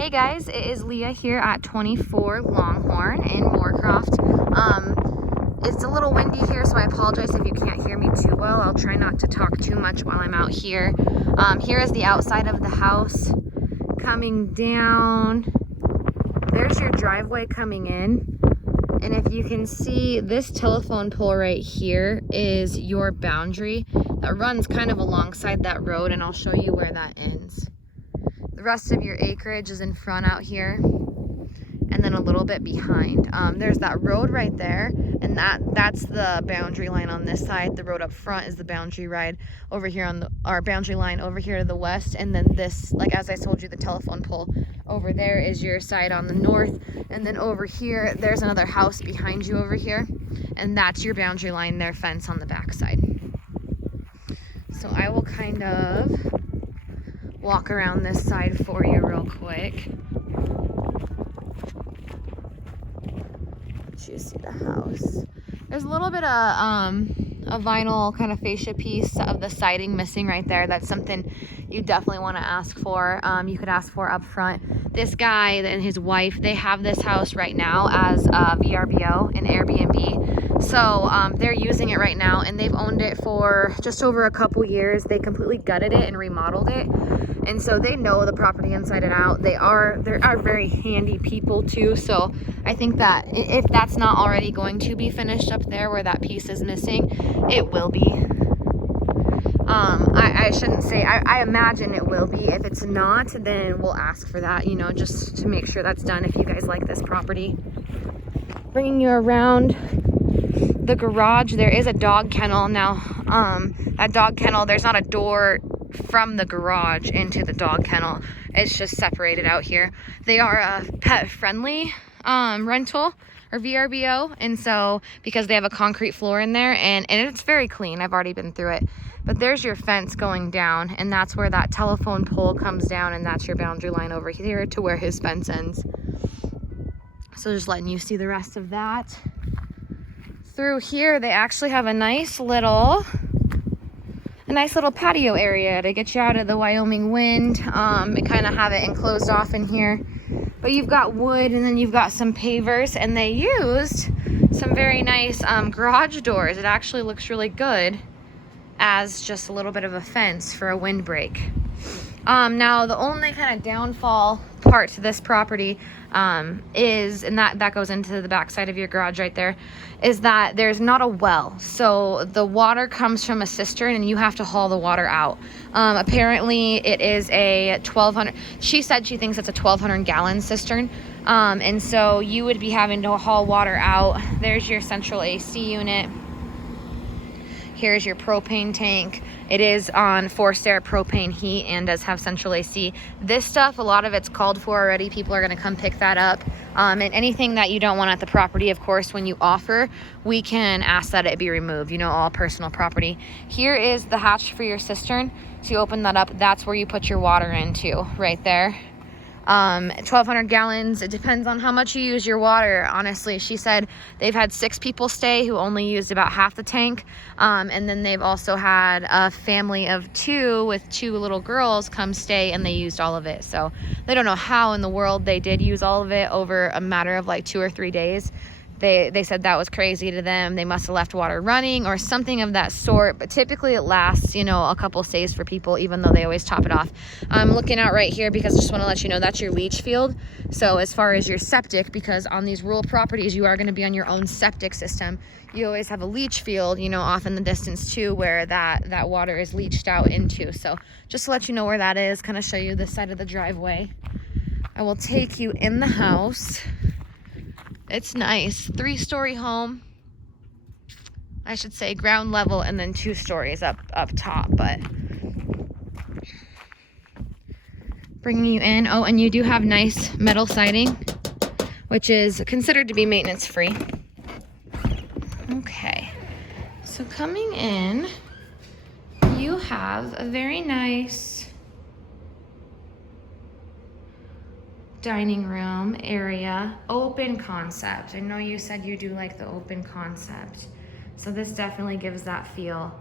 Hey guys, it is Leah here at 24 Longhorn in Moorcroft. It's a little windy here, so I apologize if you can't hear me too well. I'll try not to talk too much while I'm out here. Here is the outside of the house coming down. There's your driveway coming in. And if you can see, this telephone pole right here is your boundary that runs kind of alongside that road, and I'll show you where that ends. The rest of your acreage is in front out here, and then a little bit behind. There's that road right there, and that's the boundary line on this side. The road up front is the boundary line over here on our boundary line over here to the west, and then this, like as I told you, the telephone pole over there is your side on the north, and then over here there's another house behind you over here, and that's your boundary line, their fence on the back side. So I will kind of walk around this side for you real quick. Let you see the house. There's a little bit of a vinyl kind of fascia piece of the siding missing right there. That's something you definitely want to ask for. You could ask for up front. This guy and his wife, they have this house right now as a VRBO, an Airbnb. So they're using it right now, and they've owned it for just over a couple years. They completely gutted it and remodeled it, and so they know the property inside and out. They are very handy people too. So I think that if that's not already going to be finished up there where that piece is missing, it will be. I shouldn't say, I imagine it will be. If it's not, then we'll ask for that, you know, just to make sure that's done if you guys like this property. Bringing you around the garage, there is a dog kennel. Now, that dog kennel, there's not a door from the garage into the dog kennel. It's just separated out here. They are a pet-friendly rental or VRBO, and so because they have a concrete floor in there, and it's very clean. I've already been through it. But there's your fence going down, and that's where that telephone pole comes down, and that's your boundary line over here to where his fence ends. So just letting you see the rest of that. Through here, they actually have a nice little patio area to get you out of the Wyoming wind, and kind of have it enclosed off in here. But you've got wood, and then you've got some pavers, and they used some very nice garage doors. It actually looks really good as just a little bit of a fence for a windbreak. Now the only kind of downfall part to this property is, and that goes into the back side of your garage right there, is that there's not a well. So the water comes from a cistern, and you have to haul the water out. Apparently it is a 1,200, she said she thinks it's a 1,200 gallon cistern. And so you would be having to haul water out. There's your central AC unit. Here's your propane tank. It is on forced air propane heat and does have central AC. This stuff, a lot of it's called for already. People are gonna come pick that up. And anything that you don't want at the property, of course, when you offer, we can ask that it be removed, you know, all personal property. Here is the hatch for your cistern. So you open that up, that's where you put your water into, right there. 1,200 gallons. It depends on how much you use your water. Honestly, she said they've had 6 people stay who only used about half the tank. And then they've also had a family of 2 with 2 little girls come stay, and they used all of it. So they don't know how in the world they did use all of it over a matter of like 2 or 3 days. They said that was crazy to them. They must have left water running or something of that sort. But typically it lasts, you know, a couple stays for people, even though they always top it off. I'm looking out right here because I just want to let you know that's your leach field. So as far as your septic, because on these rural properties, you are going to be on your own septic system. You always have a leach field, you know, off in the distance too, where that water is leached out into. So just to let you know where that is, kind of show you this side of the driveway. I will take you in the house. It's nice, 3-story home. I should say ground level and then 2 stories up top, but bringing you in. Oh, and you do have nice metal siding, which is considered to be maintenance free. Okay, so coming in, you have a very nice dining room area, open concept. I know you said you do like the open concept, so this definitely gives that feel.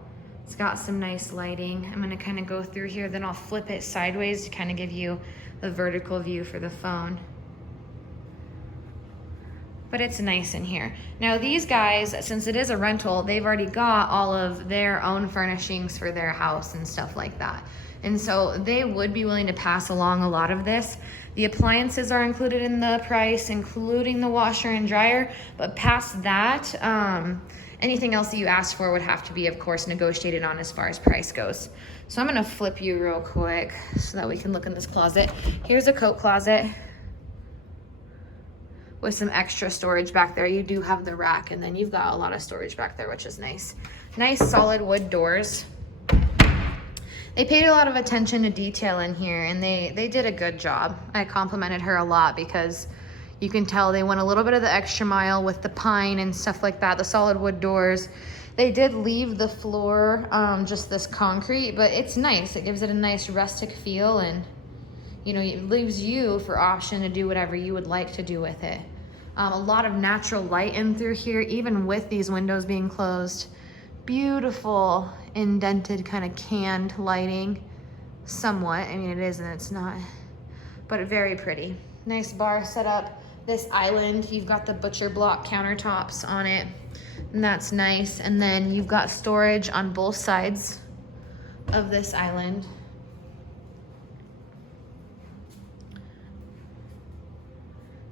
It's got some nice lighting. I'm gonna kind of go through here, then I'll flip it sideways to kind of give you the vertical view for the phone. But it's nice in here. Now these guys, since it is a rental, they've already got all of their own furnishings for their house and stuff like that. And so they would be willing to pass along a lot of this. The appliances are included in the price, including the washer and dryer, but past that, anything else that you asked for would have to be, of course, negotiated on as far as price goes. So I'm gonna flip you real quick so that we can look in this closet. Here's a coat closet with some extra storage back there. You do have the rack, and then you've got a lot of storage back there, which is nice. Nice solid wood doors. They paid a lot of attention to detail in here, and they did a good job. I complimented her a lot because you can tell they went a little bit of the extra mile with the pine and stuff like that, the solid wood doors. They did leave the floor just this concrete, but it's nice. It gives it a nice rustic feel, and you know, it leaves you for option to do whatever you would like to do with it. A lot of natural light in through here, even with these windows being closed. Beautiful indented kind of canned lighting, somewhat. I mean, it is and it's not, but very pretty. Nice bar set up. This island, you've got the butcher block countertops on it, and that's nice. And then you've got storage on both sides of this island.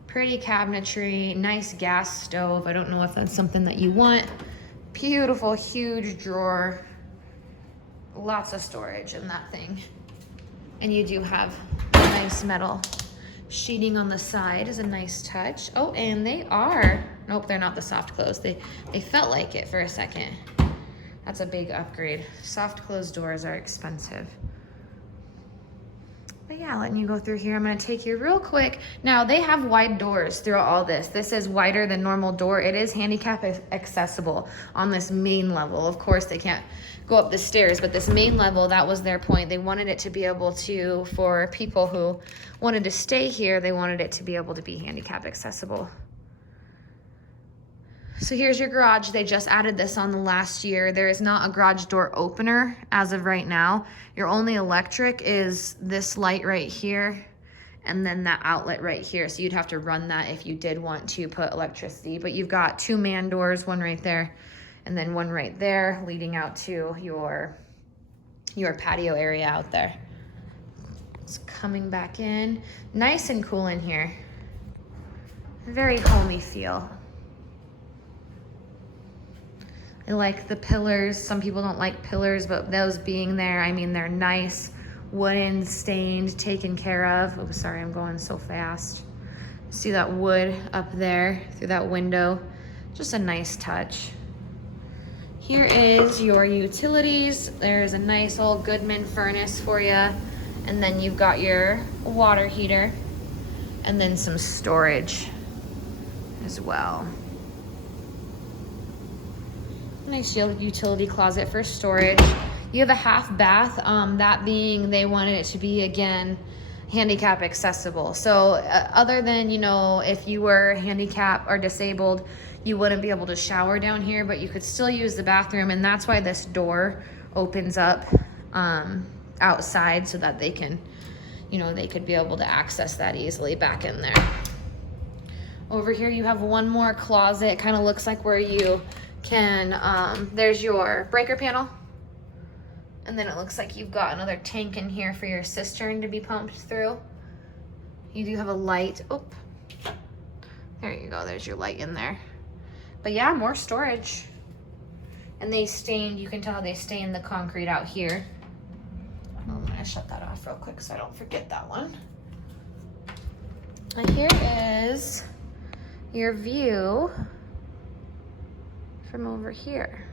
Pretty cabinetry, nice gas stove. I don't know if that's something that you want. Beautiful, huge drawer. Lots of storage in that thing. And you do have nice metal sheeting on the side is a nice touch. Oh, and they are, nope, they're not the soft close. They felt like it for a second. That's a big upgrade. Soft close doors are expensive. But yeah, letting you go through here. I'm gonna take you real quick. Now they have wide doors throughout all this. This is wider than normal door. It is handicap accessible on this main level. Of course, they can't go up the stairs, but this main level, that was their point. They wanted it to be able to, for people who wanted to stay here, they wanted it to be able to be handicap accessible. So here's your garage. They just added this on the last year. There is not a garage door opener as of right now. Your only electric is this light right here, and then that outlet right here. So you'd have to run that if you did want to put electricity. But you've got two man doors, one right there, and then one right there leading out to your patio area out there. It's coming back in. Nice and cool in here. Very homey feel. I like the pillars. Some people don't like pillars, but those being there, I mean, they're nice, wooden, stained, taken care of. Oh, sorry, I'm going so fast. See that wood up there through that window? Just a nice touch. Here is your utilities. There's a nice old Goodman furnace for you. And then you've got your water heater and then some storage as well. Nice utility closet for storage. You have a half bath, that being they wanted it to be, again, handicap accessible. So other than, you know, if you were handicapped or disabled, you wouldn't be able to shower down here, but you could still use the bathroom, and that's why this door opens up outside so that they can, you know, they could be able to access that easily back in there. Over here you have one more closet. It kind of looks like where you can, there's your breaker panel, and then it looks like you've got another tank in here for your cistern to be pumped through. You do have a light. Oh, there you go. There's your light in there. But yeah, more storage. And they stained, you can tell they stained the concrete out here. I'm gonna shut that off real quick so I don't forget that one. And here is your view from over here.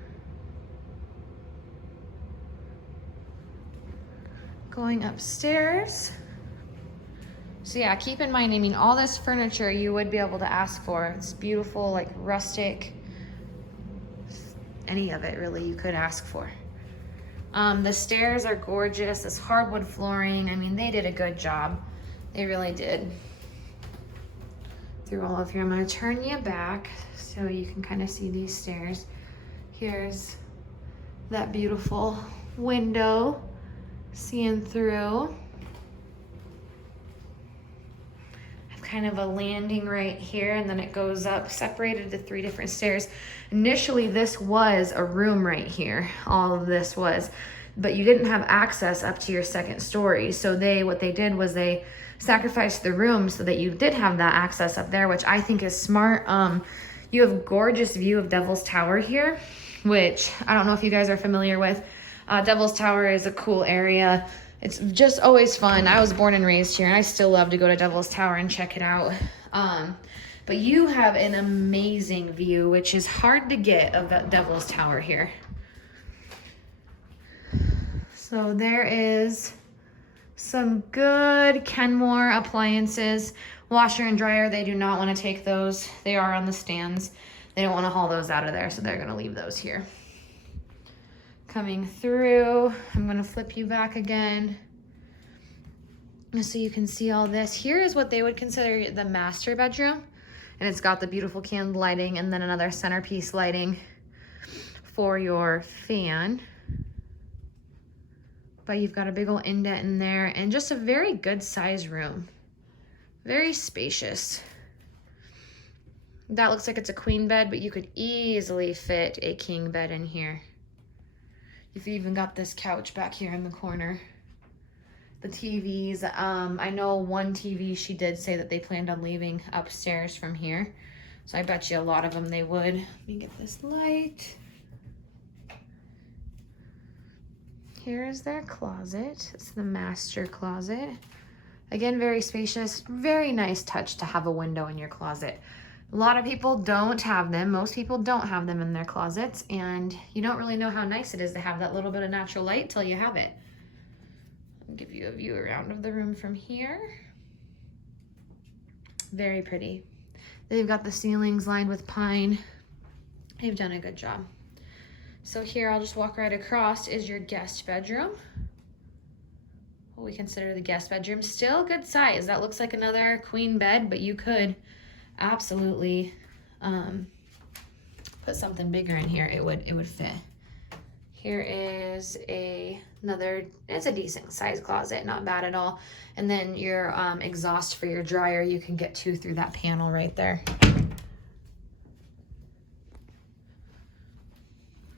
Going upstairs. So yeah, keep in mind, I mean, all this furniture you would be able to ask for. It's beautiful, like rustic. Any of it really you could ask for. The stairs are gorgeous. This hardwood flooring, I mean, they did a good job. They really did. Through all of here, I'm gonna turn you back so you can kind of see these stairs. Here's that beautiful window, seeing through. kind of a landing right here, and then it goes up, separated to 3 different stairs. Initially, this was a room right here. All of this was, but you didn't have access up to your 2nd story. So what they did was they sacrificed the room so that you did have that access up there, which I think is smart. You have gorgeous view of Devil's Tower here, which I don't know if you guys are familiar with. Devil's Tower is a cool area. It's just always fun. I was born and raised here, and I still love to go to Devil's Tower and check it out. But you have an amazing view, which is hard to get, of Devil's Tower here. So there is some good Kenmore appliances. Washer and dryer, they do not want to take those. They are on the stands. They don't want to haul those out of there, so they're going to leave those here. Coming through, I'm going to flip you back again so you can see all this. Here is what they would consider the master bedroom, and it's got the beautiful candle lighting and then another centerpiece lighting for your fan. But you've got a big old indent in there and just a very good size room. Very spacious. That looks like it's a queen bed, but you could easily fit a king bed in here. You've even got this couch back here in the corner. The TVs, I know one TV, she did say that they planned on leaving upstairs from here. So I bet you a lot of them they would. Let me get this light. Here is their closet. It's the master closet. Again, very spacious, very nice touch to have a window in your closet. A lot of people don't have them. Most people don't have them in their closets, and you don't really know how nice it is to have that little bit of natural light till you have it. I'll give you a view around of the room from here. Very pretty. They've got the ceilings lined with pine. They've done a good job. So here, I'll just walk right across, is your guest bedroom. What we consider the guest bedroom. Still good size. That looks like another queen bed, but you could absolutely put something bigger in here. It would fit. Here is it's a decent size closet, not bad at all. And then your exhaust for your dryer, you can get to through that panel right there.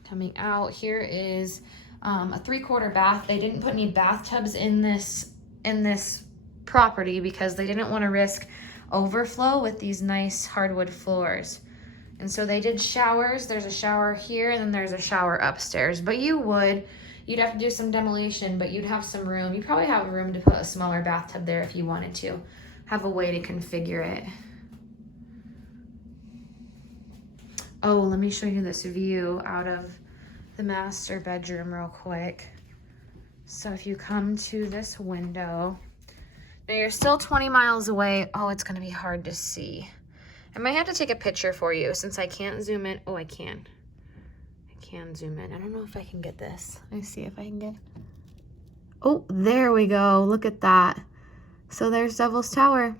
Coming out, here is a 3/4 bath. They didn't put any bathtubs in this property because they didn't want to risk overflow with these nice hardwood floors. And so they did showers. There's a shower here, and then there's a shower upstairs. But you'd have to do some demolition, but you'd have some room. You probably have room to put a smaller bathtub there if you wanted to. Have a way to configure it. Oh, let me show you this view out of the master bedroom real quick. So if you come to this window, now you're still 20 miles away. Oh, it's gonna be hard to see. I might have to take a picture for you since I can't zoom in. Oh, I can. I can zoom in. I don't know if I can get this. Let me see if I can get. Oh, there we go. Look at that. So there's Devil's Tower.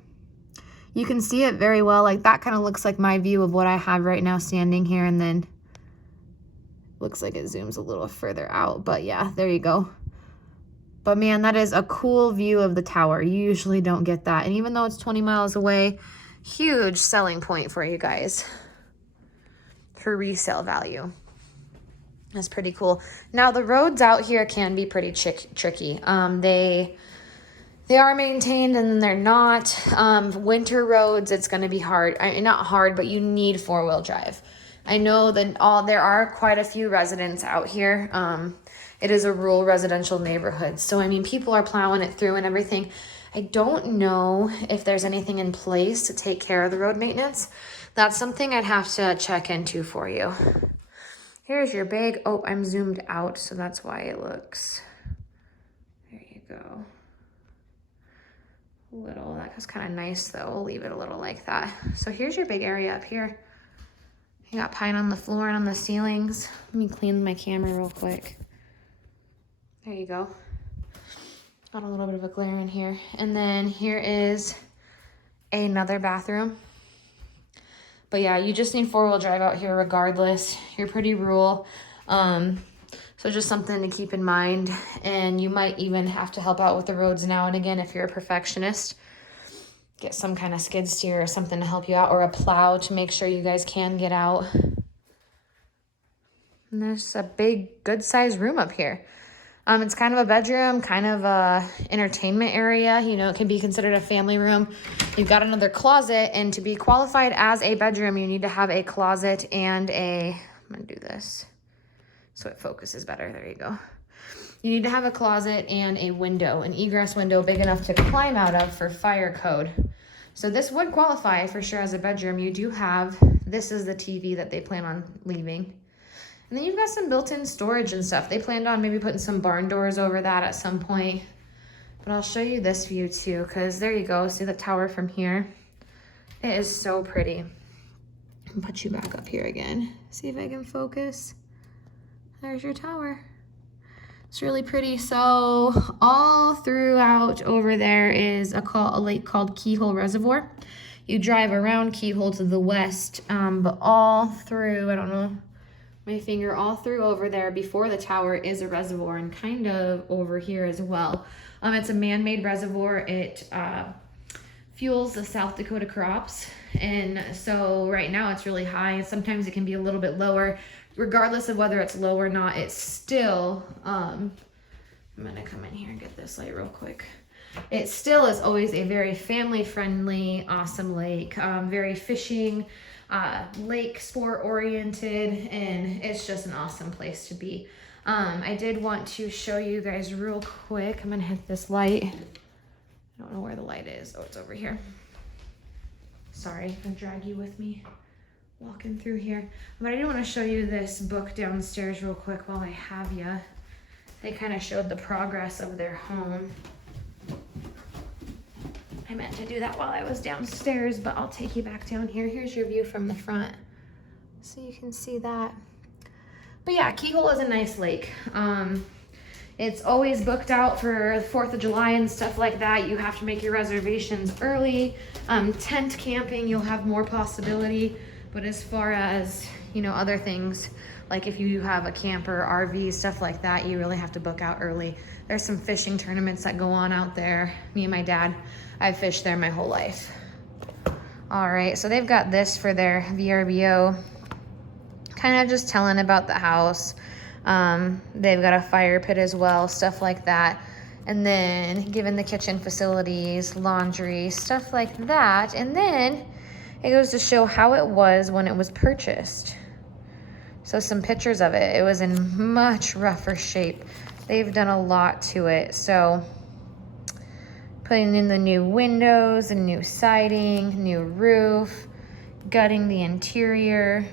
You can see it very well. Like that kind of looks like my view of what I have right now standing here, and then looks like it zooms a little further out, but yeah, there you go. But man, that is a cool view of the tower. You usually don't get that. And even though it's 20 miles away, huge selling point for you guys for resale value. That's pretty cool. Now the roads out here can be pretty tricky. They are maintained and then they're not. Winter roads, it's going to be hard. Not hard, but you need 4-wheel drive. I know that there are quite a few residents out here. It is a rural residential neighborhood. So, I mean, people are plowing it through and everything. I don't know if there's anything in place to take care of the road maintenance. That's something I'd have to check into for you. Here's your big, oh, I'm zoomed out, so that's why it looks, there you go. Little, that was kind of nice though. We'll leave it a little like that. So here's your big area up here. You got pine on the floor and on the ceilings. Let me clean my camera real quick. There you go. Got a little bit of a glare in here. And then here is another bathroom. But yeah, you just need 4-wheel drive out here regardless. You're pretty rural. So just something to keep in mind. And you might even have to help out with the roads now and again if you're a perfectionist. get some kind of skid steer or something to help you out, or a plow to make sure you guys can get out. And there's a big, good sized room up here. It's kind of a bedroom, kind of a entertainment area. You know, it can be considered a family room. You've got another closet, and to be qualified as a bedroom, you need to have a closet and I'm gonna do this so it focuses better. There you go. You need to have a closet and a window, an egress window big enough to climb out of for fire code. So this would qualify for sure as a bedroom. You do have, this is the TV that they plan on leaving. And then you've got some built-in storage and stuff. They planned on maybe putting some barn doors over that at some point. But I'll show you this view too, because there you go. See the tower from here? It is so pretty. I'll put you back up here again. See if I can focus. There's your tower. It's really pretty. So all throughout over there is a lake called Keyhole Reservoir. You drive around Keyhole to the west, but all through, I don't know, my finger, all through over there before the tower is a reservoir, and kind of over here as well. It's a man-made reservoir. It fuels the South Dakota crops, and so right now it's really high. Sometimes it can be a little bit lower. Regardless of whether it's low or not, it's still, I'm gonna come in here and get this light real quick. It still is always a very family-friendly, awesome lake, very fishing, lake sport oriented, and it's just an awesome place to be. I did want to show you guys real quick. I'm gonna hit this light. I don't know where the light is. Oh, it's over here. Sorry, I'll drag you with me walking through here. But I do want to show you this book downstairs real quick while I have you. They kind of showed the progress of their home. I meant to do that while I was downstairs, but I'll take you back down here. Here's your view from the front, so you can see that. But yeah, Keyhole is a nice lake. It's always booked out for the 4th of July and stuff like that. You have to make your reservations early. Tent camping, you'll have more possibility. But as far as, you know, other things, like if you have a camper, RV, stuff like that, you really have to book out early. There's some fishing tournaments that go on out there. Me and my dad, I've fished there my whole life. All right, so they've got this for their VRBO. Kind of just telling about the house. They've got a fire pit as well, stuff like that. And then given the kitchen facilities, laundry, stuff like that. And then it goes to show how it was when it was purchased. So some pictures of it. It was in much rougher shape. They've done a lot to it. So putting in the new windows, and new siding, new roof, gutting the interior.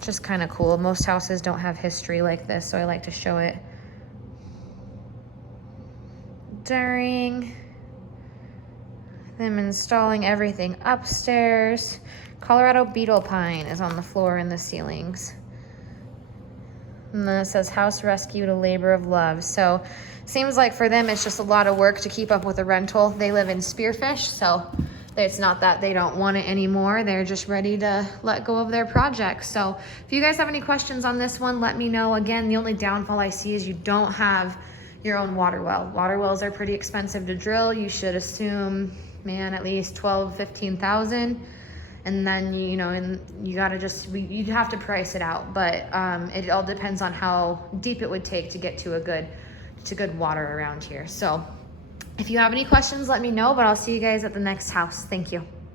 Just kind of cool. Most houses don't have history like this, so I like to show it. During them installing everything upstairs. Colorado beetle pine is on the floor and the ceilings. And then it says house rescued, a labor of love. So seems like for them it's just a lot of work to keep up with a rental. They live in Spearfish, so it's not that they don't want it anymore. They're just ready to let go of their project. So if you guys have any questions on this one, let me know. Again, the only downfall I see is you don't have your own water well. Water wells are pretty expensive to drill. You should assume, man, at least 12, 15,000. And then, you know, and you gotta just, you'd have to price it out. But it all depends on how deep it would take to get to good water around here. So if you have any questions, let me know, but I'll see you guys at the next house. Thank you.